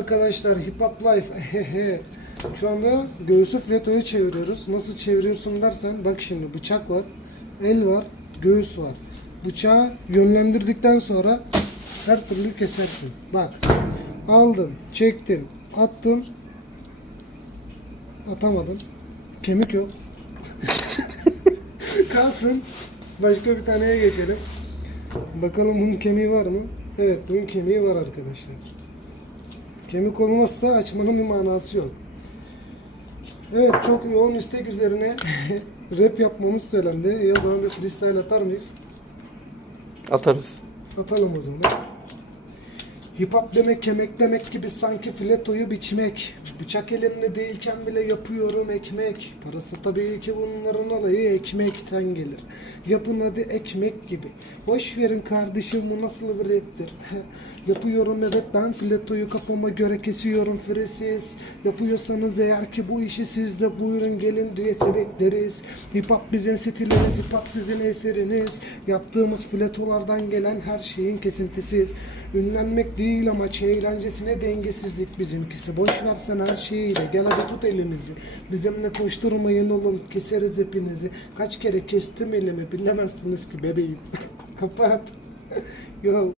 Arkadaşlar Hip Hop Life. Şu anda göğsü fletoya çeviriyoruz. Nasıl çeviriyorsun dersen bak şimdi bıçak var, el var, göğüs var. Bıçağı yönlendirdikten sonra her türlü kesersin. Bak aldın, çektin, attın, atamadın. Kemik yok. Kalsın. Başka bir taneye geçelim. Bakalım bunun kemiği var mı? Evet bunun kemiği var arkadaşlar. Kemik olmazsa açmanın bir manası yok. Evet çok yoğun istek üzerine rap yapmamız söylendi. İyi o zaman bir freestyle atar mıyız? Atarız. Atalım o zaman. Hip hop demek yemek demek gibi sanki filetoyu biçmek. Bıçak elimde değilken bile yapıyorum ekmek. Parası tabii ki bunların alayı ekmekten gelir. Yapın hadi ekmek gibi. Boş verin kardeşim bu nasıl bir raptir. yapıyorum evet ben filetoyu kafama göre kesiyorum fresiz. Yapıyorsanız eğer ki bu işi siz de buyurun gelin düete bekleriz. Hip hop bizim stilimiz, hip hop sizin eseriniz. Yaptığımız filetolardan gelen her şeyin kesintisiz. Ünlenmek değil amaç eğlencesine dengesizlik bizimkisi. Boş versen her şeyiyle gel hadi tut elinizi. Bizimle koşturmayın oğlum keseriz hepinizi. Kaç kere kestim elimi bilemezsiniz ki bebeğim. Kapat. Yo.